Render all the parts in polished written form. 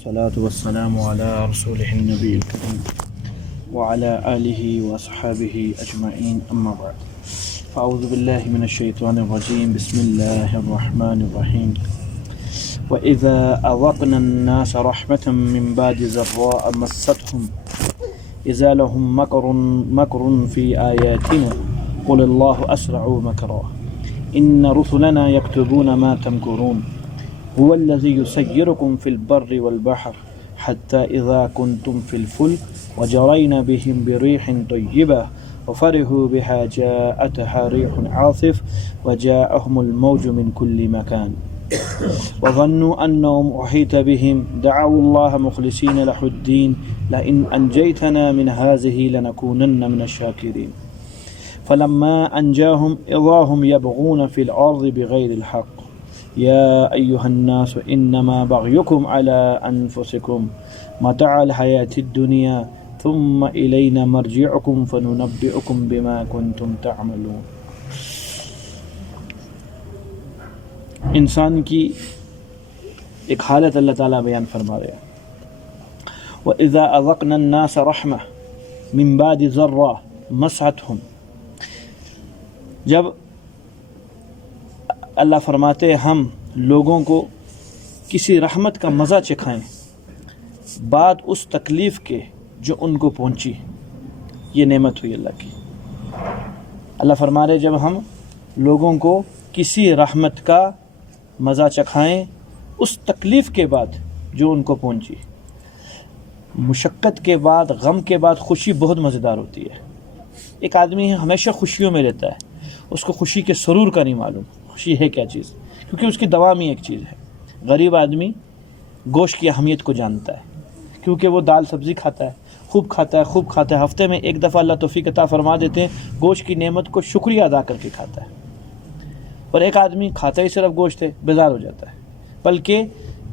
والصلاة والسلام على رسوله النبي الكريم وعلى آله وأصحابه أجمعين أما بعد فأعوذ بالله من الشيطان الرجيم بسم الله الرحمن الرحيم وإذا أذقنا الناس رحمة من بعد ضراء مستهم إذا لهم مكر في آياتنا قل الله أسرع مكرا إن رسلنا يكتبون ما تمكرون هو الذي يسيركم في البر والبحر حتى إذا كنتم في الفلك وجرين بهم بريح طيبة وفرحوا بها جاءتها ريح عاصف وجاءهم الموج من كل مكان وظنوا أنهم أحيط بهم دعوا الله مخلصين له الدين لئن أنجيتنا من هذه لنكونن من الشاكرين فلما أنجاهم إذا هم يبغون في الأرض بغير الحق يا أيها الناس إنما بغيكم على أنفسكم متاع الحياة الدنيا ثم إلينا مرجعكم فننبئكم بما كنتم تعملون. انسان کی ایک حالت اللہ تعالیٰ بیان فرما رہے ہیں. وَإِذَا أَذَقْنَا النَّاسَ رَحْمَةً مِّن بَعْدِ ضَرَّةٍ مَسَّتْهُمْ، جب اللہ فرماتے ہم لوگوں کو کسی رحمت کا مزہ چکھائیں بعد اس تکلیف کے جو ان کو پہنچی، یہ نعمت ہوئی اللہ کی. اللہ فرما رہے جب ہم لوگوں کو کسی رحمت کا مزہ چکھائیں اس تکلیف کے بعد جو ان کو پہنچی. مشقت کے بعد، غم کے بعد خوشی بہت مزیدار ہوتی ہے. ایک آدمی ہمیشہ خوشیوں میں رہتا ہے، اس کو خوشی کے سرور کا نہیں معلوم خوشی ہے کیا چیز، کیونکہ اس کی دوا میں ایک چیز ہے. غریب آدمی گوشت کی اہمیت کو جانتا ہے کیونکہ وہ دال سبزی کھاتا ہے، خوب کھاتا ہے، ہفتے میں ایک دفعہ اللہ توفیق عطا فرما دیتے ہیں گوشت کی نعمت کو شکریہ ادا کر کے کھاتا ہے. اور ایک آدمی کھاتا ہی صرف گوشت ہے، بیزار ہو جاتا ہے، بلکہ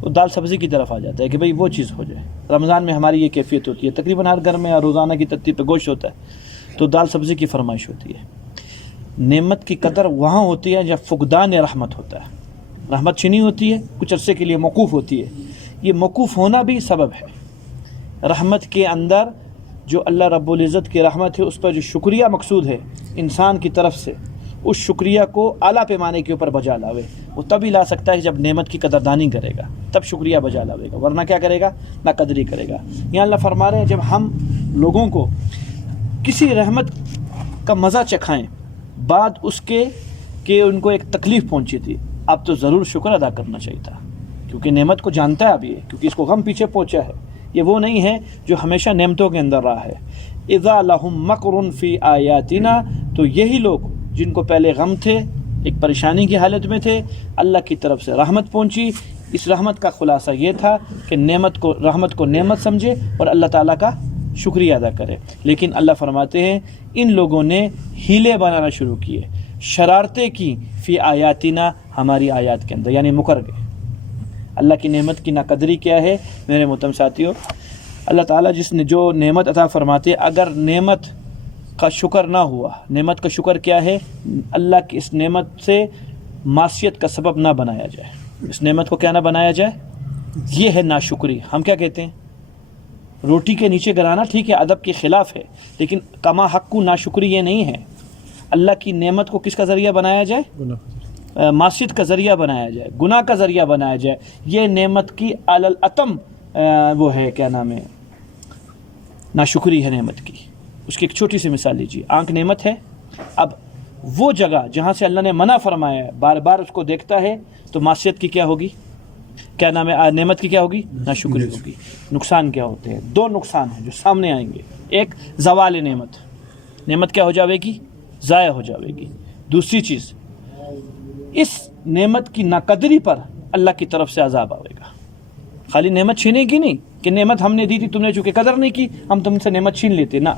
وہ دال سبزی کی طرف آ جاتا ہے کہ بھئی وہ چیز ہو جائے. رمضان میں ہماری یہ کیفیت ہوتی ہے، تقریباً ہر گھر میں روزانہ کی ترتیب پہ گوشت ہوتا ہے تو دال سبزی کی فرمائش ہوتی ہے. نعمت کی قدر وہاں ہوتی ہے جب فقدان رحمت ہوتا ہے. رحمت چھنی ہوتی ہے، کچھ عرصے کے لیے موقوف ہوتی ہے. یہ موقوف ہونا بھی سبب ہے. رحمت کے اندر جو اللہ رب العزت کی رحمت ہے اس پر جو شکریہ مقصود ہے انسان کی طرف سے، اس شکریہ کو اعلیٰ پیمانے کے اوپر بجا لاوے. وہ تبھی لا سکتا ہے جب نعمت کی قدردانی کرے گا، تب شکریہ بجا لاوے گا، ورنہ کیا کرے گا؟ نا قدری کرے گا. یہاں اللہ فرما رہے ہیں جب ہم لوگوں کو کسی رحمت کا مزہ چکھائیں بعد اس کے کہ ان کو ایک تکلیف پہنچی تھی، اب تو ضرور شکر ادا کرنا چاہیے تھا کیونکہ نعمت کو جانتا ہے اب یہ، کیونکہ اس کو غم پیچھے پہنچا ہے. یہ وہ نہیں ہے جو ہمیشہ نعمتوں کے اندر رہا ہے. اذا لهم مکر فی آیاتنا، تو یہی لوگ جن کو پہلے غم تھے، ایک پریشانی کی حالت میں تھے، اللہ کی طرف سے رحمت پہنچی. اس رحمت کا خلاصہ یہ تھا کہ رحمت کو نعمت سمجھے اور اللہ تعالیٰ کا شکریہ ادا کرے. لیکن اللہ فرماتے ہیں ان لوگوں نے ہیلے بنانا شروع کیے، شرارتیں کی فی آیاتنا، ہماری آیات کے اندر، یعنی مکر گئے. اللہ کی نعمت کی ناقدری کیا ہے میرے محترم ساتھیوں؟ اللہ تعالیٰ جس نے جو نعمت عطا فرماتے، اگر نعمت کا شکر نہ ہوا، نعمت کا شکر کیا ہے؟ اللہ کی اس نعمت سے معصیت کا سبب نہ بنایا جائے. اس نعمت کو کیا نہ بنایا جائے؟ یہ ہے ناشکری. ہم کیا کہتے ہیں؟ روٹی کے نیچے گرانا ٹھیک ہے، ادب کے خلاف ہے، لیکن کما حق ناشکری یہ نہیں ہے. اللہ کی نعمت کو کس کا ذریعہ بنایا جائے؟ معصیت کا ذریعہ بنایا جائے، گناہ کا ذریعہ بنایا جائے. یہ نعمت کی الاتم وہ ہے، کیا نام ہے، ناشکری ہے نعمت کی. اس کی ایک چھوٹی سی مثال لیجیے. آنکھ نعمت ہے، اب وہ جگہ جہاں سے اللہ نے منع فرمایا ہے بار بار اس کو دیکھتا ہے تو معصیت کی کیا ہوگی؟ کیا نام ہے، نعمت کی کیا ہوگی؟ ناشکری ہوگی. نقصان کیا ہوتے ہیں؟ دو نقصان ہیں جو سامنے آئیں گے. ایک زوال نعمت کیا ہو جاوے گی؟ ضائع ہو جاوے گی. دوسری چیز، اس نعمت کی ناقدری پر اللہ کی طرف سے عذاب آئے گا. خالی نعمت چھینے کی نہیں کہ نعمت ہم نے دی تھی، تم نے چونکہ قدر نہیں کی ہم تم سے نعمت چھین لیتے، نہ.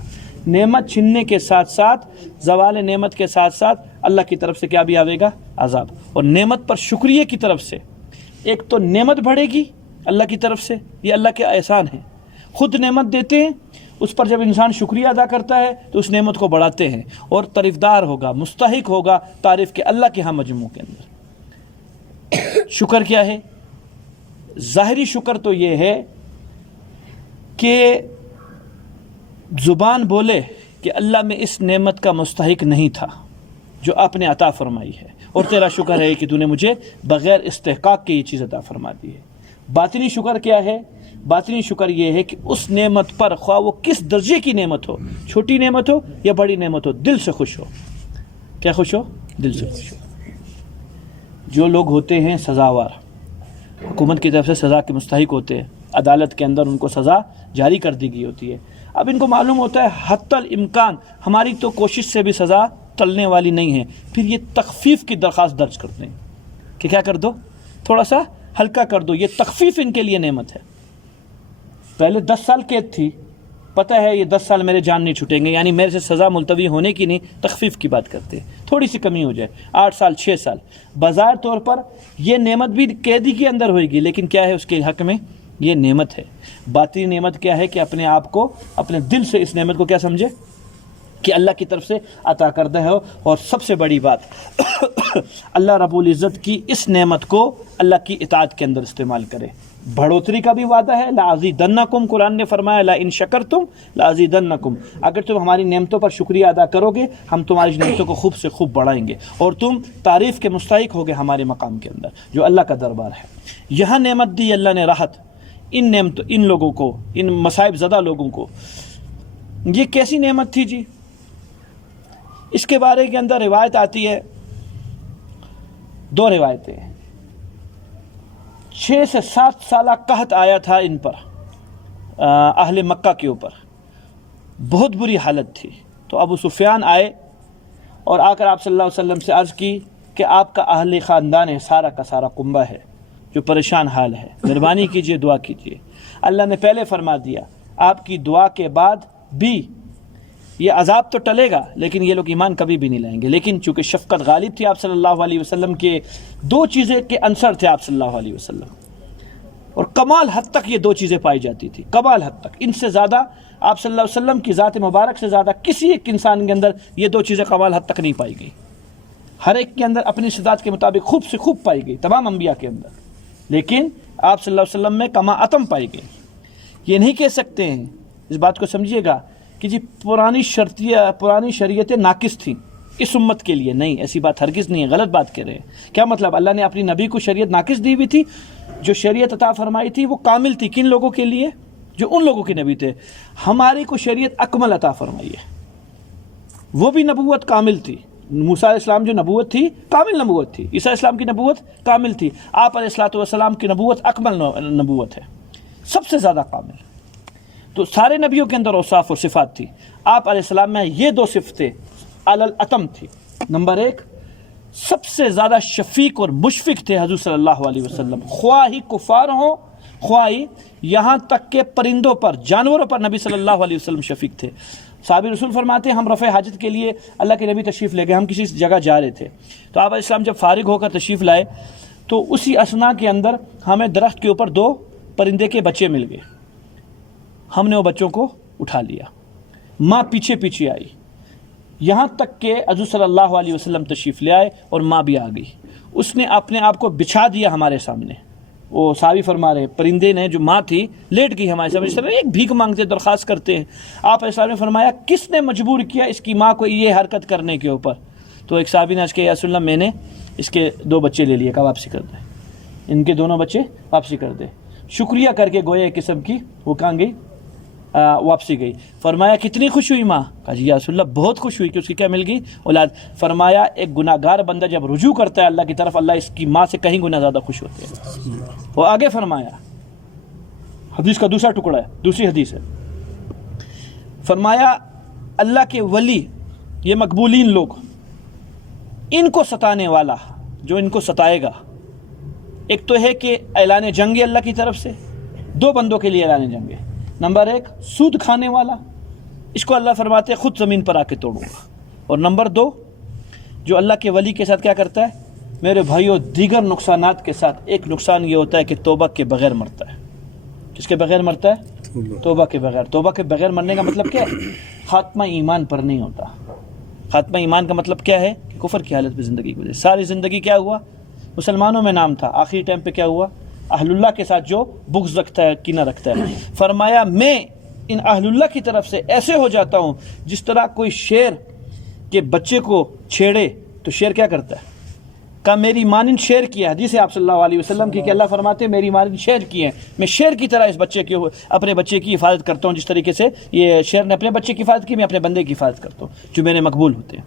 نعمت چھیننے کے ساتھ ساتھ، زوال نعمت کے ساتھ ساتھ اللہ کی طرف سے کیا بھی آئے گا؟ عذاب. اور نعمت پر شکریہ کی طرف سے ایک تو نعمت بڑھے گی اللہ کی طرف سے، یہ اللہ کے احسان ہیں. خود نعمت دیتے ہیں، اس پر جب انسان شکریہ ادا کرتا ہے تو اس نعمت کو بڑھاتے ہیں اور طرفدار ہوگا، مستحق ہوگا تعریف کے اللہ کے ہاں مجموع کے اندر. شکر کیا ہے؟ ظاہری شکر تو یہ ہے کہ زبان بولے کہ اللہ میں اس نعمت کا مستحق نہیں تھا جو آپ نے عطا فرمائی ہے، اور تیرا شکر ہے کہ تو نے مجھے بغیر استحقاق کے یہ چیز عطا فرما دی ہے۔ باطنی شکر کیا ہے؟ باطنی شکر یہ ہے کہ اس نعمت پر خواہ وہ کس درجے کی نعمت ہو، چھوٹی نعمت ہو یا بڑی نعمت ہو، دل سے خوش ہو۔ کیا خوش ہو؟ دل سے خوش ہو۔ جو لوگ ہوتے ہیں سزاوار، حکومت کی طرف سے سزا کے مستحق ہوتے ہیں، عدالت کے اندر ان کو سزا جاری کر دی گئی ہوتی ہے، اب ان کو معلوم ہوتا ہے حتی الامکان ہماری تو کوشش سے بھی سزا ٹلنے والی نہیں ہے، پھر یہ تخفیف کی درخواست درج کرتے ہیں کہ کیا کر دو، تھوڑا سا ہلکا کر دو۔ یہ تخفیف ان کے لیے نعمت ہے۔ پہلے 10 سال قید تھی، پتہ ہے یہ 10 سال میرے جان نہیں چھوٹیں گے، یعنی میرے سے سزا ملتوی ہونے کی نہیں، تخفیف کی بات کرتے ہیں، تھوڑی سی کمی ہو جائے، 8 سال 6 سال۔ بظاہر طور پر یہ نعمت بھی قیدی کے اندر ہوئے گی، لیکن کیا ہے اس کے حق میں؟ یہ نعمت ہے۔ باطنی نعمت کیا ہے کہ اپنے آپ کو، اپنے دل سے اس نعمت کو کیا سمجھے کہ اللہ کی طرف سے عطا کردہ ہے، اور سب سے بڑی بات اللہ رب العزت کی اس نعمت کو اللہ کی اطاعت کے اندر استعمال کرے۔ بڑھوتری کا بھی وعدہ ہے، لَأَزِيدَنَّكُمْ، قرآن نے فرمایا لَإِن شَكَرْتُمْ لَأَزِيدَنَّكُمْ، اگر تم ہماری نعمتوں پر شکریہ ادا کرو گے ہم تمہاری نعمتوں کو خوب سے خوب بڑھائیں گے، اور تم تعریف کے مستحق ہوگے ہمارے مقام کے اندر جو اللہ کا دربار ہے۔ یہاں نعمت دی اللہ نے راحت ان لوگوں کو، ان مصائب زدہ لوگوں کو۔ یہ کیسی نعمت تھی جی؟ اس کے بارے کے اندر روایت آتی ہے، 2 روایتیں۔ 6 سے 7 سالہ قحط آیا تھا ان پر، اہل مکہ کے اوپر، بہت بری حالت تھی۔ تو ابو سفیان آئے اور آ کر آپ صلی اللہ علیہ وسلم سے عرض کی کہ آپ کا اہل خاندان ہے، سارا کا سارا کنبہ ہے جو پریشان حال ہے، مہربانی کیجئے، دعا کیجئے۔ اللہ نے پہلے فرما دیا آپ کی دعا کے بعد بھی یہ عذاب تو ٹلے گا، لیکن یہ لوگ ایمان کبھی بھی نہیں لائیں گے۔ لیکن چونکہ شفقت غالب تھی آپ صلی اللہ علیہ وسلم کے، 2 چیزیں کے عنصر تھے آپ صلی اللہ علیہ وسلم، اور کمال حد تک یہ 2 چیزیں پائی جاتی تھی، کمال حد تک۔ ان سے زیادہ آپ صلی اللہ علیہ وسلم کی ذات مبارک سے زیادہ کسی ایک انسان کے اندر یہ 2 چیزیں کمال حد تک نہیں پائی گئی۔ ہر ایک کے اندر اپنی استطاعت کے مطابق خوب سے خوب پائی گئی، تمام انبیاء کے اندر، لیکن آپ صلی اللہ علیہ وسلم میں کما اتم پائی گئی۔ یہ نہیں کہہ سکتے ہیں، اس بات کو سمجھیے گا کہ جی پرانی شریعتیں ناقص تھیں اس امت کے لیے، نہیں، ایسی بات ہرگز نہیں ہے، غلط بات کہہ رہے ہیں۔ کیا مطلب؟ اللہ نے اپنی نبی کو شریعت ناقص دی ہوئی تھی، جو شریعت عطا فرمائی تھی وہ کامل تھی۔ کن لوگوں کے لیے؟ جو ان لوگوں کے نبی تھے۔ ہماری کو شریعت اکمل عطا فرمائی ہے، وہ بھی نبوت کامل تھی۔ موسیٰ علیہ السلام جو نبوت تھی کامل نبوت تھی، عیسیٰ علیہ السلام کی نبوت کامل تھی، آپ علیہ الصلوۃ والسلام کی نبوت اکمل نبوت ہے، سب سے زیادہ کامل۔ تو سارے نبیوں کے اندر اوصاف اور صفات تھی، آپ علیہ السلام میں یہ 2 صفتیں علی الاتم تھی۔ نمبر 1، سب سے زیادہ شفیق اور مشفق تھے حضور صلی اللہ علیہ وسلم، خواہ ہی کفار ہوں، خواہ یہاں تک کہ پرندوں پر، جانوروں پر نبی صلی اللہ علیہ وسلم شفیق تھے۔ صحابی رسول فرماتے ہیں ہم رفع حاجت کے لیے اللہ کے نبی تشریف لے گئے، ہم کسی جگہ جا رہے تھے، تو آپ علیہ السلام جب فارغ ہو کر تشریف لائے تو اسی اثنا کے اندر ہمیں درخت کے اوپر 2 پرندے کے بچے مل گئے، ہم نے وہ بچوں کو اٹھا لیا، ماں پیچھے پیچھے آئی، یہاں تک کہ حضور صلی اللہ علیہ وسلم تشریف لے آئے اور ماں بھی آ گئی، اس نے اپنے آپ کو بچھا دیا ہمارے سامنے۔ وہ صحابی فرما رہے پرندے نے، جو ماں تھی لیٹ گئی ہمارے سامنے، ایک بھیک مانگتے، درخواست کرتے ہیں۔ آپ علیہ السلام نے فرمایا کس نے مجبور کیا اس کی ماں کو یہ حرکت کرنے کے اوپر؟ تو ایک صحابی نے عرض کیا یا رسول اللہ میں نے اس کے 2 بچے لے لیے، کہا واپسی کر دیں، ان کے دونوں بچے واپسی کر دیں۔ شکریہ کر کے گویا ایک قسم کی وہ کہاں گئی، واپسی گئی۔ فرمایا کتنی خوش ہوئی ماں؟ کہا جی یا رسول اللہ بہت خوش ہوئی کہ اس کی کیا مل گئی، اولاد۔ فرمایا ایک گناہ گار بندہ جب رجوع کرتا ہے اللہ کی طرف، اللہ اس کی ماں سے کہیں گنا زیادہ خوش ہوتے ہیں۔ وہ آگے فرمایا، حدیث کا دوسرا ٹکڑا ہے، دوسری حدیث ہے، فرمایا اللہ کے ولی، یہ مقبولین لوگ، ان کو ستانے والا جو ان کو ستائے گا، ایک تو ہے کہ اعلان جنگ ہے اللہ کی طرف سے، 2 بندوں کے لیے اعلان جنگ ہے۔ نمبر 1 سود کھانے والا، اس کو اللہ فرماتے خود زمین پر آ کے توڑوں گا، اور نمبر 2 جو اللہ کے ولی کے ساتھ کیا کرتا ہے میرے بھائیوں، دیگر نقصانات کے ساتھ ایک نقصان یہ ہوتا ہے کہ توبہ کے بغیر مرتا ہے۔ کس کے بغیر مرتا ہے؟ توبہ کے بغیر۔ توبہ کے بغیر مرنے کا مطلب کیا ہے؟ خاتمہ ایمان پر نہیں ہوتا۔ خاتمہ ایمان کا مطلب کیا ہے؟ کہ کفر کی حالت میں زندگی گزری، ساری زندگی کیا ہوا، مسلمانوں میں نام تھا، آخری ٹائم پہ کیا ہوا، اہل اللہ کے ساتھ جو بغض رکھتا ہے، کینہ رکھتا ہے۔ فرمایا میں ان اہل اللہ کی طرف سے ایسے ہو جاتا ہوں جس طرح کوئی شیر کے بچے کو چھیڑے تو شیر کیا کرتا ہے؟ کہا میری مانند شیر کی ہے، حدیث ہے آپ صلی اللہ علیہ وسلم کی کہ اللہ فرماتے ہیں میری مانند شیر کی ہے، میں شیر کی طرح اس بچے کی اپنے بچے کی حفاظت کرتا ہوں، جس طریقے سے یہ شیر نے اپنے بچے کی حفاظت کی، میں اپنے بندے کی حفاظت کرتا ہوں جو میرے مقبول ہوتے ہیں۔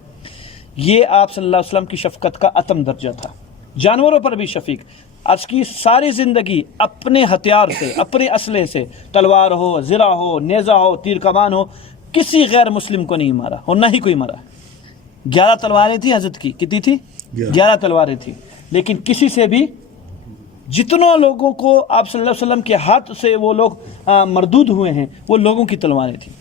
یہ آپ صلی اللہ علیہ وسلم کی شفقت کا اتم درجہ تھا، جانوروں پر بھی شفیق۔ عرض کی ساری زندگی اپنے ہتھیار سے، اپنے اسلحے سے، تلوار ہو، زرہ ہو، نیزہ ہو، تیر کمان ہو، کسی غیر مسلم کو نہیں مارا اور نہ ہی کوئی مرا۔ 11 تلواریں تھیں حضرت کی، کتنی تھی؟ 11 تلواریں تھیں، لیکن کسی سے بھی، جتنوں لوگوں کو آپ صلی اللہ علیہ وسلم کے ہاتھ سے وہ لوگ مردود ہوئے ہیں وہ لوگوں کی تلواریں تھیں،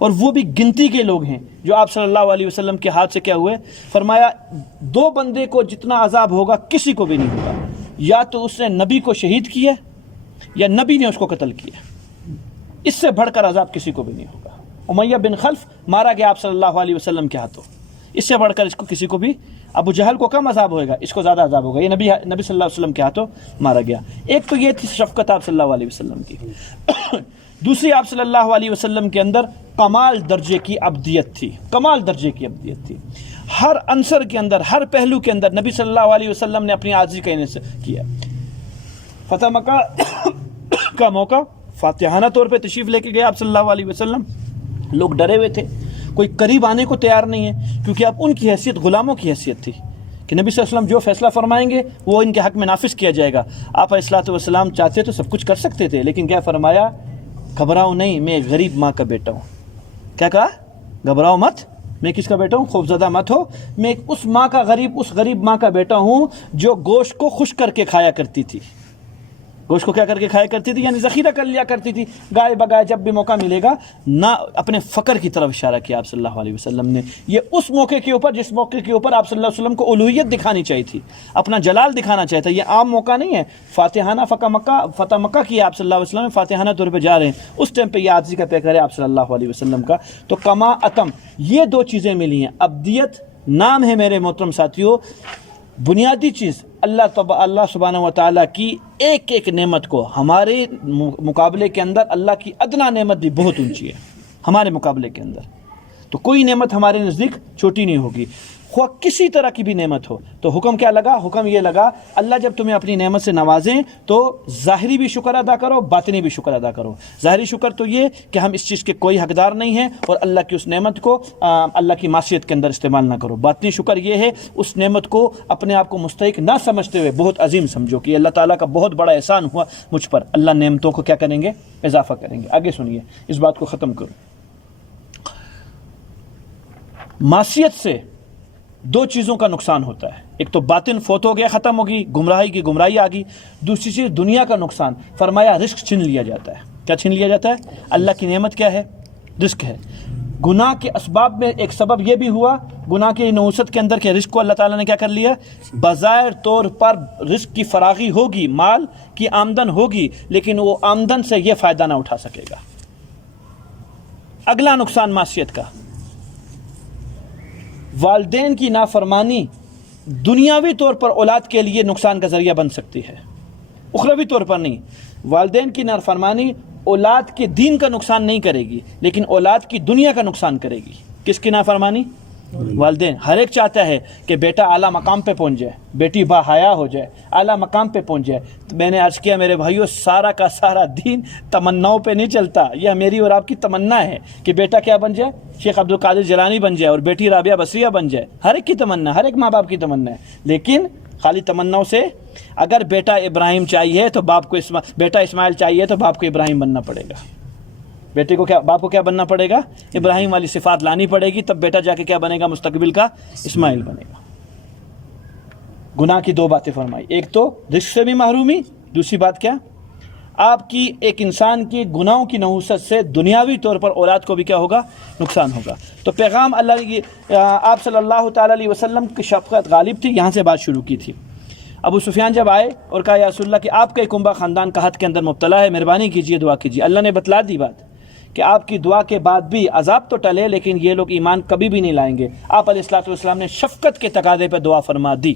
اور وہ بھی گنتی کے لوگ ہیں جو آپ صلی اللہ علیہ وسلم کے ہاتھ سے کیا ہوئے؟ فرمایا 2 بندے کو جتنا عذاب ہوگا کسی کو بھی نہیں ہوگا، یا تو اس نے نبی کو شہید کیا یا نبی نے اس کو قتل کیا، اس سے بڑھ کر عذاب کسی کو بھی نہیں ہوگا۔ امیہ بن خلف مارا گیا آپ صلی اللہ علیہ وسلم کے ہاتھوں، اس سے بڑھ کر اس کو کسی کو بھی، ابو جہل کو کم عذاب ہوئے گا، اس کو زیادہ عذاب ہوگا، یہ نبی صلی اللہ علیہ وسلم کے ہاتھوں مارا گیا۔ ایک تو یہ تھی شفقت آپ صلی اللہ علیہ وسلم کی، دوسری آپ صلی اللہ علیہ وسلم کے اندر کمال درجے کی عبدیت تھی، کمال درجے کی عبدیت تھی۔ ہر عنصر کے اندر، ہر پہلو کے اندر نبی صلی اللہ علیہ وسلم نے اپنی عاجزی کا انحصار کیا۔ فتح مکہ کا موقع فاتحانہ طور پہ تشریف لے کے گئے آپ صلی اللہ علیہ وسلم، لوگ ڈرے ہوئے تھے، کوئی قریب آنے کو تیار نہیں ہے، کیونکہ اب ان کی حیثیت غلاموں کی حیثیت تھی کہ نبی صلی اللہ علیہ وسلم جو فیصلہ فرمائیں گے وہ ان کے حق میں نافذ کیا جائے گا۔ آپ علیہ الصلوۃ والسلام چاہتے تو سب کچھ کر سکتے تھے، لیکن کیا فرمایا؟ گھبراؤ نہیں، میں غریب ماں کا بیٹا ہوں۔ کیا کہا؟ گھبراؤ مت، میں کس کا بیٹا ہوں؟ خوفزدہ مت ہو، میں اس ماں کا اس غریب ماں کا بیٹا ہوں جو گوشت کو خشک کر کے کھایا کرتی تھی۔ گوشت کو کیا کر کے کھایا کرتی تھی؟ یعنی ذخیرہ کر لیا کرتی تھی، گائے بگائے جب بھی موقع ملے گا۔ نہ اپنے فقر کی طرف اشارہ کیا آپ صلی اللہ علیہ وسلم نے، یہ اس موقع کے اوپر جس موقع کے اوپر آپ صلی اللہ علیہ وسلم کو الوہیت دکھانی چاہیے تھی، اپنا جلال دکھانا چاہیے تھا۔ یہ عام موقع نہیں ہے، فاتحانہ فتح مکہ کی آپ صلی اللہ علیہ وسلم فاتحانہ طور پہ جا رہے ہیں، اس ٹائم پہ یہ عاجزی کا پیکر ہے آپ صلی اللہ علیہ وسلم کا۔ تو کما اتم، یہ 2 چیزیں ملی ہیں، عبدیت نام ہے میرے محترم ساتھیوں، بنیادی چیز اللہ سبحانہ و تعالیٰ کی ایک ایک نعمت کو، ہمارے مقابلے کے اندر اللہ کی ادنا نعمت بھی بہت اونچی ہے ہمارے مقابلے کے اندر، تو کوئی نعمت ہمارے نزدیک چھوٹی نہیں ہوگی، خواہ کسی طرح کی بھی نعمت ہو۔ تو حکم کیا لگا؟ حکم یہ لگا اللہ جب تمہیں اپنی نعمت سے نوازیں تو ظاہری بھی شکر ادا کرو، باطنی بھی شکر ادا کرو۔ ظاہری شکر تو یہ کہ ہم اس چیز کے کوئی حقدار نہیں ہیں اور اللہ کی اس نعمت کو اللہ کی معصیت کے اندر استعمال نہ کرو۔ باطنی شکر یہ ہے اس نعمت کو اپنے آپ کو مستحق نہ سمجھتے ہوئے بہت عظیم سمجھو کہ اللہ تعالیٰ کا بہت بڑا احسان ہوا مجھ پر، اللہ نعمتوں کو کیا کریں گے؟ اضافہ کریں گے۔ آگے سنیے، اس بات کو ختم کرو۔ معصیت سے 2 چیزوں کا نقصان ہوتا ہے، ایک تو باطن فوت ہو گیا، ختم ہوگی، گمراہی کی گمراہی آ گئی، دوسری چیز دنیا کا نقصان، فرمایا رزق چھین لیا جاتا ہے۔ کیا چھین لیا جاتا ہے؟ اللہ کی نعمت کیا ہے؟ رزق ہے۔ گناہ کے اسباب میں ایک سبب یہ بھی ہوا، گناہ کی نحوست کے اندر کہ رزق کو اللہ تعالیٰ نے کیا کر لیا؟ بظاہر طور پر رزق کی فراغی ہوگی، مال کی آمدن ہوگی، لیکن وہ آمدن سے یہ فائدہ نہ اٹھا سکے گا۔ اگلا نقصان معصیت کا، والدین کی نافرمانی دنیاوی طور پر اولاد کے لیے نقصان کا ذریعہ بن سکتی ہے، اخروی طور پر نہیں۔ والدین کی نافرمانی اولاد کے دین کا نقصان نہیں کرے گی، لیکن اولاد کی دنیا کا نقصان کرے گی۔ کس کی نافرمانی؟ والدین۔ ہر ایک چاہتا ہے کہ بیٹا اعلیٰ مقام پہ پہنچ جائے، بیٹی با حیا ہو جائے، اعلیٰ مقام پہ پہنچ جائے۔ تو میں نے عرض کیا میرے بھائیو، سارا کا سارا دین تمناؤں پہ نہیں چلتا، یہ میری اور آپ کی تمنا ہے کہ بیٹا کیا بن جائے؟ شیخ عبد القادر جیلانی بن جائے اور بیٹی رابعہ بصریہ بن جائے۔ ہر ایک کی تمنا، ہر ایک ماں باپ کی تمنا ہے، لیکن خالی تمناؤں سے اگر بیٹا ابراہیم چاہیے تو باپ کو بیٹا اسماعیل چاہیے تو باپ کو ابراہیم بننا پڑے گا، بیٹے کو کیا، باپ کو کیا بننا پڑے گا؟ ابراہیم والی صفات لانی پڑے گی، تب بیٹا جا کے کیا بنے گا؟ مستقبل کا اسماعیل بنے گا۔ گناہ کی 2 باتیں فرمائی، ایک تو رزق سے بھی محرومی، دوسری بات کیا؟ آپ کی ایک انسان کی گناہوں کی نحوست سے دنیاوی طور پر اولاد کو بھی کیا ہوگا؟ نقصان ہوگا۔ تو پیغام اللہ کی آپ صلی اللہ تعالیٰ علیہ وسلم کی شفقت غالب تھی، یہاں سے بات شروع کی تھی۔ ابو سفیان جب آئے اور کہا یا رسول اللہ کہ آپ کا ایک کنبہ خاندان قحط کے اندر مبتلا ہے، مہربانی کیجیے، دعا کیجیے۔ اللہ نے بتلا دی بات کہ آپ کی دعا کے بعد بھی عذاب تو ٹلے، لیکن یہ لوگ ایمان کبھی بھی نہیں لائیں گے۔ آپ علیہ الصلوۃ والسلام نے شفقت کے تقاضے پہ دعا فرما دی،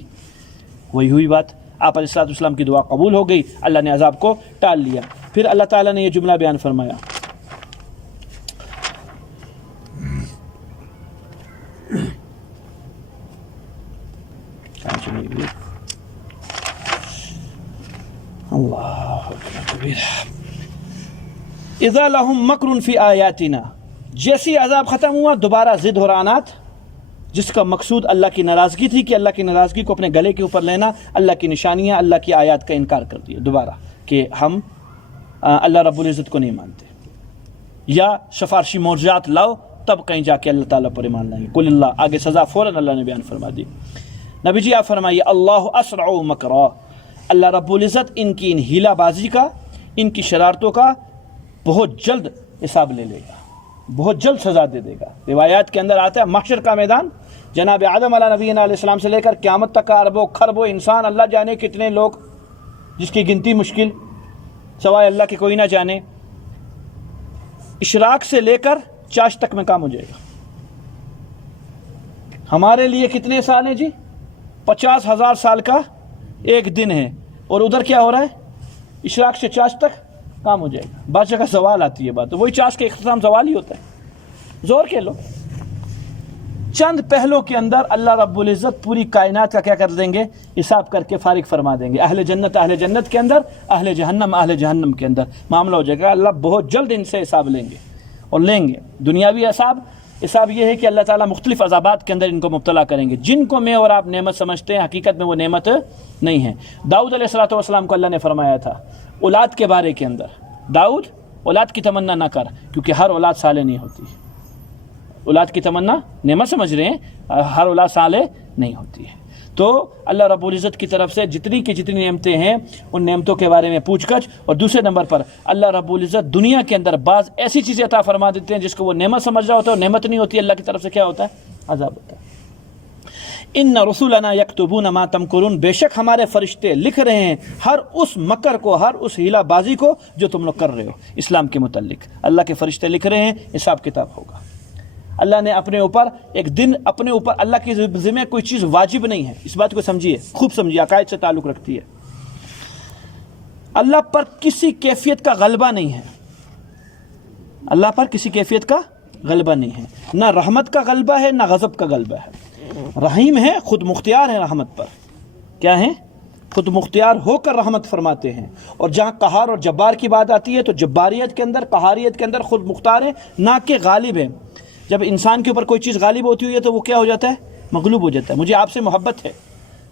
وہی ہوئی بات، آپ علیہ الصلوۃ والسلام کی دعا قبول ہو گئی، اللہ نے عذاب کو ٹال لیا۔ پھر اللہ تعالیٰ نے یہ جملہ بیان فرمایا اذا لهم مکر فی آیاتنا، جیسی عذاب ختم ہوا دوبارہ ضد اور عناد، جس کا مقصود اللہ کی ناراضگی تھی کہ اللہ کی ناراضگی کو اپنے گلے کے اوپر لینا، اللہ کی نشانیاں، اللہ کی آیات کا انکار کر دیا دوبارہ کہ ہم اللہ رب العزت کو نہیں مانتے، یا سفارشی معجزات لاؤ تب کہیں جا کے اللہ تعالیٰ پر ایمان لائیں گے۔ قل اللہ، آگے سزا فوراً اللہ نے بیان فرما دی۔ نبی جی آپ فرمائیے اللہ اسرع مکرا، اللہ رب العزت ان کی ان ہیلا بازی کا، ان کی شرارتوں کا بہت جلد حساب لے لے گا، بہت جلد سزا دے دے گا۔ روایات کے اندر آتا ہے محشر کا میدان، جناب آدم علیہ نبینا علیہ السلام سے لے کر قیامت تک کا اربوں خربوں انسان، اللہ جانے کتنے لوگ جس کی گنتی مشکل، سوائے اللہ کے کوئی نہ جانے، اشراق سے لے کر چاش تک میں کام ہو جائے گا۔ ہمارے لیے کتنے سال ہیں جی؟ 50,000 سال کا ایک دن ہے، اور ادھر کیا ہو رہا ہے؟ اشراق سے چاش تک کام ہو جائے گا۔ بعض جگہ زوال آتی ہے بات، تو وہی چاش کا اختتام زوال ہی ہوتا ہے، زور کے لو۔ چند پہلوں کے اندر اللہ رب العزت پوری کائنات کا کیا کر دیں گے؟ حساب کر کے فارغ فرما دیں گے۔ اہل جنت کے اندر، اہل جہنم کے اندر معاملہ ہو جائے گا۔ اللہ بہت جلد ان سے حساب لیں گے، اور لیں گے دنیاوی حساب یہ ہے کہ اللہ تعالیٰ مختلف عذابات کے اندر ان کو مبتلا کریں گے، جن کو میں اور آپ نعمت سمجھتے ہیں حقیقت میں وہ نعمت نہیں ہے۔ داؤد علیہ السلام کو اللہ نے فرمایا تھا اولاد کے بارے کے اندر، داؤد اولاد کی تمنا نہ کر، کیونکہ ہر اولاد صالح نہیں ہوتی۔ اولاد کی تمنا نعمت سمجھ رہے ہیں، ہر اولاد صالح نہیں ہوتی ہے۔ تو اللہ رب العزت کی طرف سے جتنی نعمتیں ہیں ان نعمتوں کے بارے میں پوچھ گچھ، اور دوسرے نمبر پر اللہ رب العزت دنیا کے اندر بعض ایسی چیزیں عطا فرما دیتے ہیں جس کو وہ نعمت سمجھ رہا ہوتا ہے، اور نعمت نہیں ہوتی، اللہ کی طرف سے کیا ہوتا ہے؟ عذاب ہوتا ہے۔ ان رسولنا یکتبون ما تمکرون، بے شک ہمارے فرشتے لکھ رہے ہیں ہر اس مکر کو، ہر اس ہیلا بازی کو جو تم لوگ کر رہے ہو اسلام کے متعلق۔ اللہ کے فرشتے لکھ رہے ہیں، حساب کتاب ہوگا۔ اللہ نے اپنے اوپر ایک دن، اپنے اوپر اللہ کی ذمہ کوئی چیز واجب نہیں ہے، اس بات کو سمجھیے، خوب سمجھیے، عقائد سے تعلق رکھتی ہے۔ اللہ پر کسی کیفیت کا غلبہ نہیں ہے، اللہ پر کسی کیفیت کا غلبہ نہیں ہے، نہ رحمت کا غلبہ ہے نہ غضب کا غلبہ ہے۔ رحیم ہے، خود مختار ہے رحمت پر، کیا ہے؟ خود مختار ہو کر رحمت فرماتے ہیں۔ اور جہاں قہار اور جبار کی بات آتی ہے تو جباریت کے اندر، قہاریت کے اندر خود مختار ہے، نہ کہ غالب ہے۔ جب انسان کے اوپر کوئی چیز غالب ہوتی ہوئی ہے تو وہ کیا ہو جاتا ہے؟ مغلوب ہو جاتا ہے۔ مجھے آپ سے محبت ہے،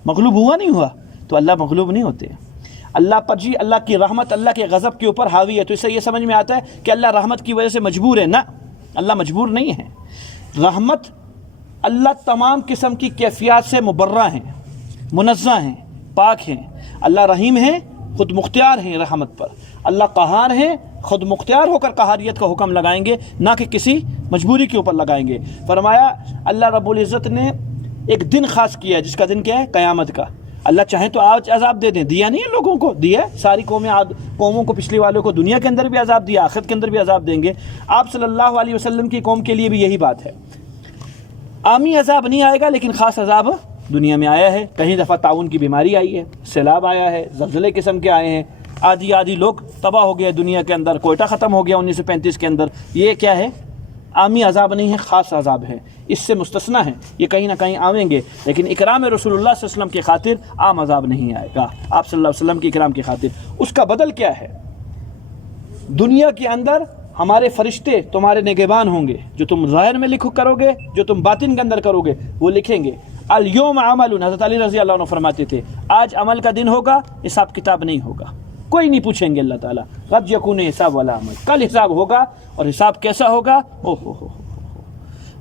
مغلوب ہوا نہیں ہوا تو اللہ مغلوب نہیں ہوتے۔ اللہ پر جی اللہ کی رحمت اللہ کے غضب کے اوپر حاوی ہے، تو اس سے یہ سمجھ میں آتا ہے کہ اللہ رحمت کی وجہ سے مجبور ہے، نہ، اللہ مجبور نہیں ہے۔ رحمت، اللہ تمام قسم کی کیفیات سے مبرہ ہیں، منزہ ہیں، پاک ہیں۔ اللہ رحیم ہے، خود مختار ہیں رحمت پر۔ اللہ قہار ہے، خود مختار ہو کر قہاریت کا حکم لگائیں گے، نہ کہ کسی مجبوری کے اوپر لگائیں گے۔ فرمایا اللہ رب العزت نے ایک دن خاص کیا ہے، جس کا دن کیا ہے؟ قیامت کا۔ اللہ چاہیں تو آج عذاب دے دیں، دیا نہیں ہے لوگوں کو، دیا ہے ساری قوموں کو، پچھلی والوں کو دنیا کے اندر بھی عذاب دیا، آخرت کے اندر بھی عذاب دیں گے۔ آپ صلی اللہ علیہ وسلم کی قوم کے لیے بھی یہی بات ہے، عامی عذاب نہیں آئے گا لیکن خاص عذاب دنیا میں آیا ہے۔ کہیں دفعہ تعاون کی بیماری آئی ہے، سیلاب آیا ہے، زلزلے قسم کے آئے ہیں، آدھی لوگ تباہ ہو گئے دنیا کے اندر، کوئٹہ ختم ہو گیا 1935 کے اندر۔ یہ کیا ہے؟ عامی عذاب نہیں ہے، خاص عذاب ہے، اس سے مستثنا ہے، یہ کہیں نہ کہیں آئیں گے، لیکن اکرام رسول اللہ صلی اللہ علیہ وسلم کی خاطر عام عذاب نہیں آئے گا۔ آپ صلی اللہ علیہ وسلم کی اکرام کی خاطر اس کا بدل کیا ہے؟ دنیا کے اندر ہمارے فرشتے تمہارے نگہبان ہوں گے، جو تم ظاہر میں کرو گے، جو تم باطن کے اندر کرو گے وہ لکھیں گے۔ الیوم عمل، حضرت علی رضی اللہ عنہ فرماتے تھے آج عمل کا دن ہوگا، حساب کتاب نہیں ہوگا، کوئی نہیں پوچھیں گے اللہ تعالیٰ، غد یکون حساب والا عمل، کل حساب ہوگا، اور حساب کیسا ہوگا؟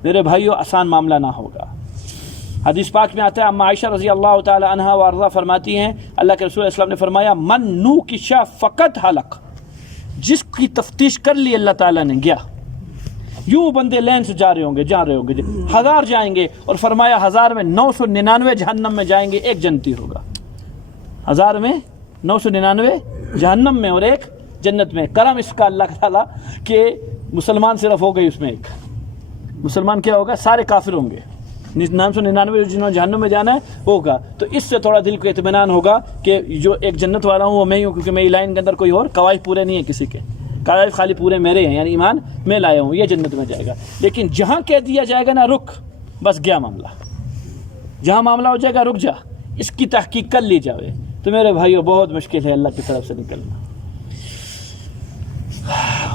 میرے بھائیو آسان معاملہ نہ ہوگا۔ حدیث پاک میں آتا ہے، اما عائشہ رضی اللہ تعالی عنہا وارضا فرماتی ہیں اللہ کے رسول صلی اللہ علیہ وسلم نے فرمایا من نوکشا فقط حلق، جس کی تفتیش کر لی اللہ تعالیٰ نے گیا، یوں بندے لین سے جا رہے ہوں گے 1000 جائیں گے، اور فرمایا 1000 میں 999 جہنم میں جائیں گے، ایک جنتی ہوگا۔ 1000 میں 999 جہنم میں اور ایک جنت میں۔ کرم اس کا اللہ تعالیٰ کہ مسلمان صرف ہو گئی اس میں ایک، مسلمان کیا ہوگا؟ سارے کافر ہوں گے، 999 جنہوں نے جہنم میں جانا ہے ہوگا۔ تو اس سے تھوڑا دل کو اطمینان ہوگا کہ جو ایک جنت والا ہوں وہ میں ہی ہوں، کیونکہ میری لائن کے اندر کوئی اور قواعد پورے نہیں ہیں کسی کے، قواعد خالی پورے میرے ہیں، یعنی ایمان میں لایا ہوں، یہ جنت میں جائے گا۔ لیکن جہاں کہہ دیا جائے گا نا رک، بس گیا معاملہ، جہاں معاملہ ہو جائے گا رک جا، اس کی تحقیق کر لی جائے، تو میرے بھائیو بہت مشکل ہے اللہ کی طرف سے نکلنا۔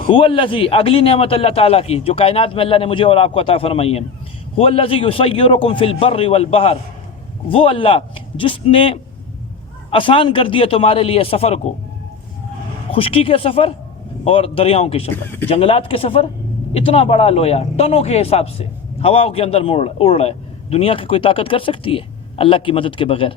هو الذی، اگلی نعمت اللہ تعالیٰ کی جو کائنات میں اللہ نے مجھے اور آپ کو عطا فرمائی ہے، هو الذی یسیرکم فی البر والبحر، وہ اللہ جس نے آسان کر دیا تمہارے لیے سفر کو، خشکی کے سفر اور دریاؤں کے سفر، جنگلات کے سفر، اتنا بڑا لویا ٹنوں کے حساب سے ہواؤں کے اندر اڑ رہا ہے، دنیا کی کوئی طاقت کر سکتی ہے اللہ کی مدد کے بغیر؟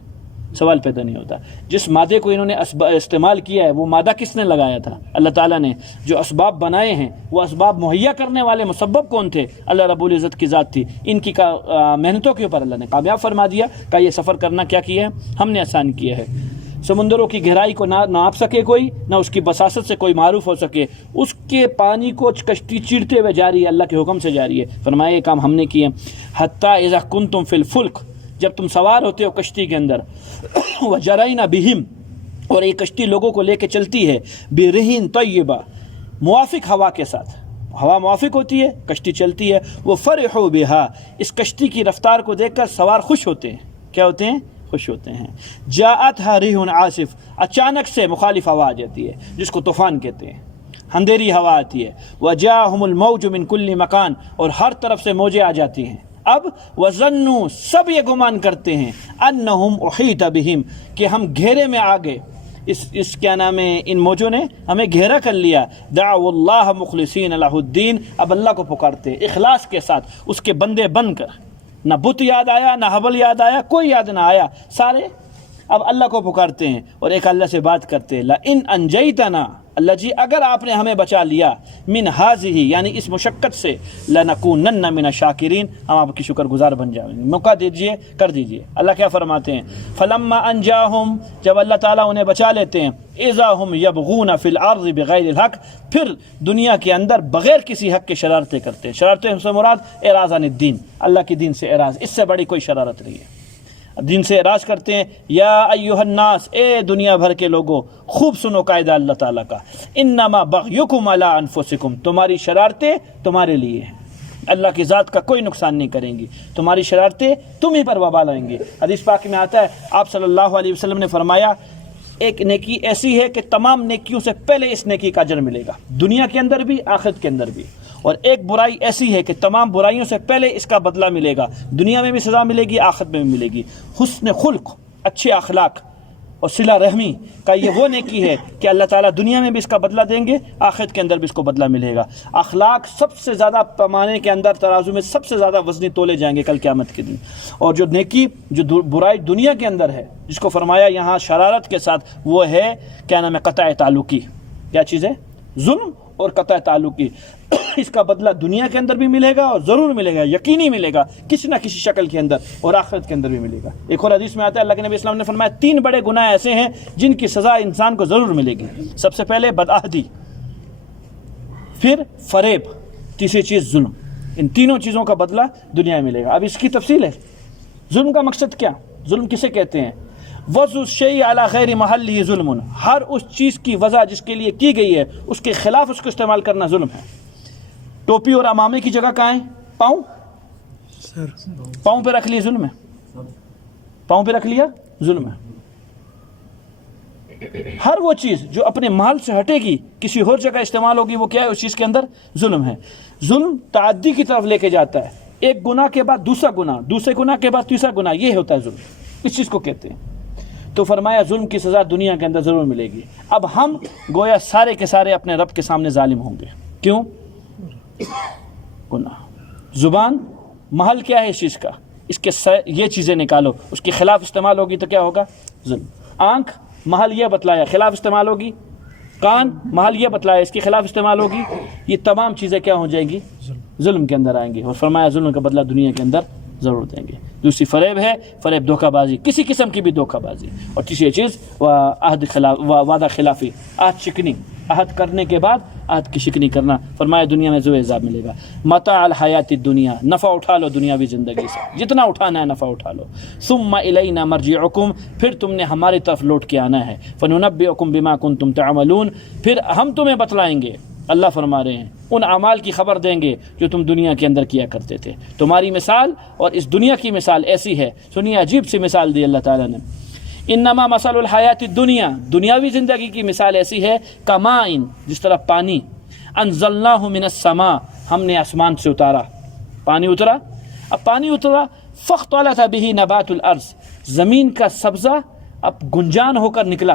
سوال پیدا نہیں ہوتا۔ جس مادے کو انہوں نے استعمال کیا ہے وہ مادہ کس نے لگایا تھا؟ اللہ تعالیٰ نے۔ جو اسباب بنائے ہیں وہ اسباب مہیا کرنے والے مسبب کون تھے؟ اللہ رب العزت کی ذات تھی۔ ان کی محنتوں کے اوپر اللہ نے کامیاب فرما دیا کہ یہ سفر کرنا کیا کیا ہے؟ ہم نے آسان کیا ہے۔ سمندروں کی گہرائی کو نہ ناپ سکے کوئی، نہ اس کی بساست سے کوئی معروف ہو سکے، اس کے پانی کو کشتی چیرتے ہوئے جاری ہے، اللہ کے حکم سے جاری ہے۔ فرمایا یہ کام ہم نے کیے۔ حتیٰ اذا کنتم فی الفلک، جب تم سوار ہوتے ہو کشتی کے اندر، وجرین بہم، اور یہ کشتی لوگوں کو لے کے چلتی ہے، برہین طیبہ، موافق ہوا کے ساتھ، ہوا موافق ہوتی ہے کشتی چلتی ہے، وہ فرحوا بہا، اس کشتی کی رفتار کو دیکھ کر سوار خوش ہوتے ہیں۔ کیا ہوتے ہیں؟ خوش ہوتے ہیں۔ جاءتھا ریح عاصف، اچانک سے مخالف ہوا آ جاتی ہے جس کو طوفان کہتے ہیں، اندھیری ہوا آتی ہے۔ وجاءہم الموج من کل مکان، اور ہر طرف سے موجیں آ جاتی ہیں۔ اب وظنوا، سب یہ گمان کرتے ہیں، انہم احیط بہم، کہ ہم گھیرے میں آ گئے، اس کیا نام ہے، ان موجوں نے ہمیں گھیرا کر لیا۔ دعوا اللہ مخلصین لہ الدین، اب اللہ کو پکارتے اخلاص کے ساتھ، اس کے بندے بن کر، نہ بت یاد آیا، نہ حبل یاد آیا، کوئی یاد نہ آیا، سارے اب اللہ کو پکارتے ہیں اور ایک اللہ سے بات کرتے ہیں۔ لئن انجیتنا، اللہ جی اگر آپ نے ہمیں بچا لیا، من ہذہ، یعنی اس مشقت سے، لنکونن من الشاکرین، ہم آپ کی شکر گزار بن جائیں گے، موقع دیجئے، کر دیجئے۔ اللہ کیا فرماتے ہیں؟ فلما انجاہم، جب اللہ تعالیٰ انہیں بچا لیتے ہیں، اذا ہم یبغون فی الارض بغیر الحق، پھر دنیا کے اندر بغیر کسی حق کے شرارتیں کرتے ہیں۔ شرارتیں سے مراد اعراض عن الدین، اللہ کے دین سے اعراض، اس سے بڑی کوئی شرارت نہیں ہے۔ دین سے اعراض کرتے ہیں۔ یا ایھا الناس، اے دنیا بھر کے لوگوں، خوب سنو قاعدہ اللہ تعالیٰ کا، انما بغیکم علی انفسکم، تمہاری شرارتیں تمہارے لیے ہیں، اللہ کی ذات کا کوئی نقصان نہیں کریں گی، تمہاری شرارتیں تم ہی پر وبال آئیں گی۔ حدیث پاک میں آتا ہے، آپ صلی اللہ علیہ وسلم نے فرمایا، ایک نیکی ایسی ہے کہ تمام نیکیوں سے پہلے اس نیکی کا اجر ملے گا، دنیا کے اندر بھی آخرت کے اندر بھی، اور ایک برائی ایسی ہے کہ تمام برائیوں سے پہلے اس کا بدلہ ملے گا، دنیا میں بھی سزا ملے گی، آخرت میں بھی ملے گی۔ حسن خلق، اچھے اخلاق اور صلہ رحمی کا یہ وہ نیکی ہے کہ اللہ تعالیٰ دنیا میں بھی اس کا بدلہ دیں گے، آخرت کے اندر بھی اس کو بدلہ ملے گا۔ اخلاق سب سے زیادہ پیمانے کے اندر، ترازو میں سب سے زیادہ وزنی تولے جائیں گے کل قیامت کے دن، اور جو نیکی، جو برائی دنیا کے اندر ہے، جس کو فرمایا یہاں شرارت کے ساتھ، وہ ہے کیا نام ہے، قطع تعلقی۔ کیا چیز ہے؟ ظلم اور قطع تعلقی۔ اس کا بدلہ دنیا کے اندر بھی ملے گا، اور ضرور ملے گا، یقینی ملے گا، کسی نہ کسی شکل کے اندر، اور آخرت کے اندر بھی ملے گا۔ ایک اور حدیث میں آتا ہے، اللہ کے نبی اسلام نے فرمایا 3 بڑے گناہ ایسے ہیں جن کی سزا انسان کو ضرور ملے گی۔ سب سے پہلے بدعہدی، پھر فریب، تیسری چیز ظلم۔ ان تینوں چیزوں کا بدلہ دنیا میں ملے گا۔ اب اس کی تفصیل ہے، ظلم کا مقصد کیا، ظلم کسے کہتے ہیں؟ وضع الشیء علی غیر محلہ ظلم، ہر اس چیز کی وضع جس کے لیے کی گئی ہے اس کے خلاف اس کو استعمال کرنا ظلم ہے۔ ٹوپی اور امامے کی جگہ کہاں ہے؟ پاؤں، پاؤں پہ رکھ لی ظلم ہے، پاؤں پہ رکھ لیا ظلم ہے۔ ہر وہ چیز جو اپنے محل سے ہٹے گی، کسی اور جگہ استعمال ہوگی، وہ کیا ہے؟ اس چیز کے اندر ظلم ہے۔ ظلم تعدی کی طرف لے کے جاتا ہے، ایک گناہ کے بعد دوسرا گناہ، دوسرے گناہ کے بعد تیسرا گناہ، یہ ہوتا ہے ظلم، اس چیز کو کہتے ہیں۔ تو فرمایا ظلم کی سزا دنیا کے اندر ضرور ملے گی۔ اب ہم گویا سارے کے سارے اپنے رب کے سامنے ظالم ہوں گے۔ کیوں؟ گناہ۔ زبان محل کیا ہے اس چیز کا؟ اس کے یہ چیزیں نکالو، اس کے خلاف استعمال ہوگی تو کیا ہوگا؟ ظلم۔ آنکھ محل یہ بتلایا، خلاف استعمال ہوگی۔ کان محل یہ بتلایا، اس کے خلاف استعمال ہوگی۔ یہ تمام چیزیں کیا ہو جائیں گی؟ ظلم کے اندر آئیں گی، اور فرمایا ظلم کا بدلہ دنیا کے اندر ضرور دیں گے۔ دوسری فریب ہے، فریب دھوکہ بازی، کسی قسم کی بھی دھوکہ بازی۔ اور تیسری چیز وعدہ خلافی، عہد شکنی، عہد کرنے کے بعد عہد کی شکنی کرنا۔ فرمایا دنیا میں ذو عذاب ملے گا۔ متاع الحیات الدنیا، نفع اٹھا لو دنیاوی زندگی سے، جتنا اٹھانا ہے نفع اٹھا لو۔ ثم الینا مرجعکم، پھر تم نے ہماری طرف لوٹ کے آنا ہے۔ فننبئکم بما کنتم تعملون، پھر ہم تمہیں بتلائیں گے، اللہ فرما رہے ہیں، ان اعمال کی خبر دیں گے جو تم دنیا کے اندر کیا کرتے تھے۔ تمہاری مثال اور اس دنیا کی مثال ایسی ہے، سنیے عجیب سی مثال دی اللہ تعالیٰ نے۔ انما مثل الحیات الدنیا، دنیاوی زندگی کی مثال ایسی ہے، کمائن، جس طرح پانی، انزلناہ من السماء، ہم نے آسمان سے اتارا، پانی اترا. اب پانی اترا، فاختلط به نبات الارض، زمین کا سبزہ اب گنجان ہو کر نکلا.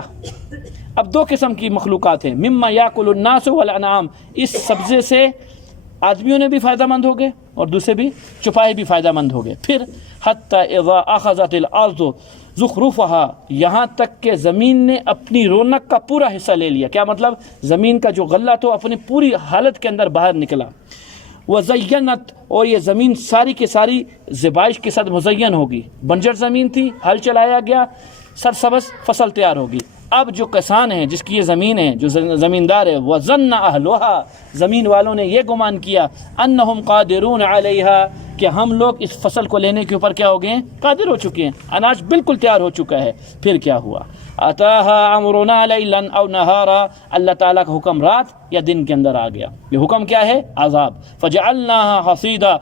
اب دو قسم کی مخلوقات ہیں، مما یاکل الناس والانعام، اس سبزے سے آدمیوں نے بھی فائدہ مند ہو گئے اور دوسرے بھی چپائے بھی فائدہ مند ہو گئے. پھر حتی اذا اخذت الارض زخرفها، یہاں تک کہ زمین نے اپنی رونق کا پورا حصہ لے لیا. کیا مطلب؟ زمین کا جو غلہ تو اپنی پوری حالت کے اندر باہر نکلا. وزینت، اور یہ زمین ساری کی ساری زیبائش کے ساتھ مزین ہوگی. بنجر زمین تھی، ہل چلایا گیا، سرسبز فصل تیار ہوگی. اب جو کسان ہیں، جس کی یہ زمین ہے، جو زمیندار ہے، وظن اہلھا، زمین والوں نے یہ گمان کیا، انہم قادرون علیہا، کہ ہم لوگ اس فصل کو لینے کے اوپر کیا ہو گئے ہیں؟ قادر ہو چکے ہیں، اناج بالکل تیار ہو چکا ہے. پھر کیا ہوا؟ اتاہا امرنا لیلا او نہارا، اللہ تعالیٰ کا حکم رات یا دن کے اندر آ گیا. یہ حکم کیا ہے؟ عذاب. فجعلناها حصیدا،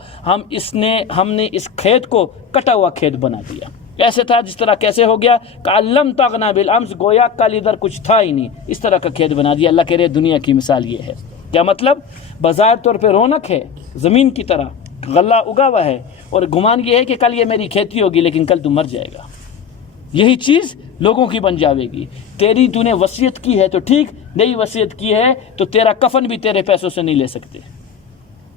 ہم نے اس کھیت کو کٹا ہوا کھیت بنا دیا. ایسے تھا جس طرح کیسے ہو گیا؟ کَأَلَّمْ تَغْنَ بِالْأَمْسِ، گویا کل ادھر کچھ تھا ہی نہیں، اس طرح کا کھیت بنا دیا. اللہ کہہ رہے دنیا کی مثال یہ ہے. کیا مطلب؟ بظاہر طور پہ رونق ہے، زمین کی طرح غلہ اگا ہوا ہے، اور گمان یہ ہے کہ کل یہ میری کھیتی ہوگی، لیکن کل تو مر جائے گا. یہی چیز لوگوں کی بن جاوے گی. تو نے وصیت کی ہے تو ٹھیک، نہیں وصیت کی ہے تو تیرا کفن بھی تیرے پیسوں سے نہیں لے سکتے.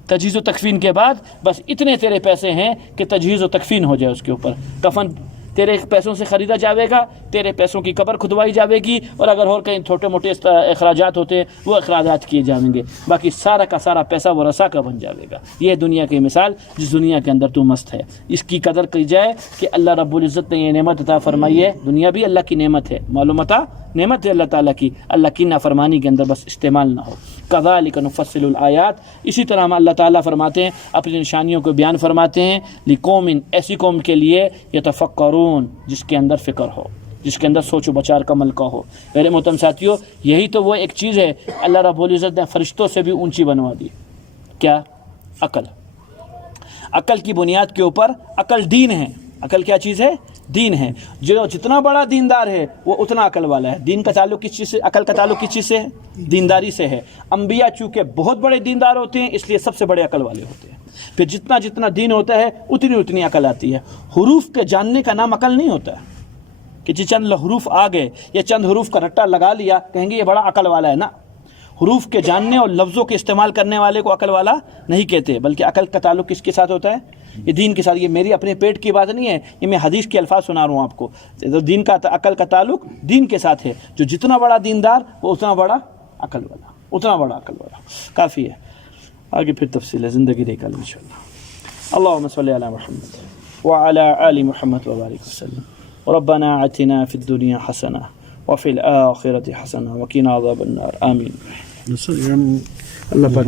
تجہیز و تکفین کے بعد بس اتنے تیرے پیسے ہیں کہ تجہیز و تکفین ہو جائے اس کے اوپر. کفن تیرے پیسوں سے خریدا جاوے گا، تیرے پیسوں کی قبر کھدوائی جاوے گی، اور اگر اور کہیں چھوٹے موٹے اخراجات ہوتے ہیں وہ اخراجات کیے جائیں گے. باقی سارا کا سارا پیسہ وہ رسا کا بن جاوے گا. یہ دنیا کی مثال جس دنیا کے اندر تو مست ہے. اس کی قدر کی جائے کہ اللہ رب العزت نے یہ نعمت عطا فرمائی ہے. دنیا بھی اللہ کی نعمت ہے، معلومتا نعمت ہے اللہ تعالیٰ کی. اللہ کی نافرمانی کے اندر بس استعمال نہ ہو. کذالک نفصل الآیات، اسی طرح ہم اللہ تعالیٰ فرماتے ہیں، اپنی نشانیوں کو بیان فرماتے ہیں. لقوم، ایسی قوم کے لیے، یتفکرون، جس کے اندر فکر ہو، جس کے اندر سوچ و بچار کا ملکہ ہو. میرے محترم ساتھیو، یہی تو وہ ایک چیز ہے اللہ رب العزت نے فرشتوں سے بھی اونچی بنوا دی. کیا؟ عقل. عقل کی بنیاد کے اوپر عقل دین ہے. عقل کیا چیز ہے؟ دین ہے. جو جتنا بڑا دیندار ہے وہ اتنا عقل والا ہے. دین کا تعلق کس چیز سے؟ عقل کا تعلق کس چیز سے ہے؟ دینداری سے ہے. انبیاء چونکہ بہت بڑے دیندار ہوتے ہیں اس لیے سب سے بڑے عقل والے ہوتے ہیں. پھر جتنا جتنا دین ہوتا ہے اتنی عقل آتی ہے. حروف کے جاننے کا نام عقل نہیں ہوتا کہ جی چند حروف آ گئے یا چند حروف کا رٹا لگا لیا کہیں گے یہ بڑا عقل والا ہے. نا، حروف کے جاننے اور لفظوں کے استعمال کرنے والے کو عقل والا نہیں کہتے، بلکہ عقل کا تعلق کس کے ساتھ ہوتا ہے؟ یہ دین کے ساتھ. یہ میری اپنے پیٹ کی بات نہیں ہے، یہ میں حدیث کے الفاظ سنا رہا ہوں آپ کو. دین کا عقل کا تعلق دین کے ساتھ ہے. جو جتنا بڑا دیندار وہ اتنا بڑا عقل والا، اتنا بڑا عقل والا. کافی ہے، آگے پھر تفصیل ہے، زندگی دیکھ لیں انشاءاللہ. اللهم صل على محمد وعلى آل محمد وبارك وسلم. ربنا آتنا في الدنيا حسنة وفي الآخرة حسنة وقنا عذاب النار. آمين. اللہ پاک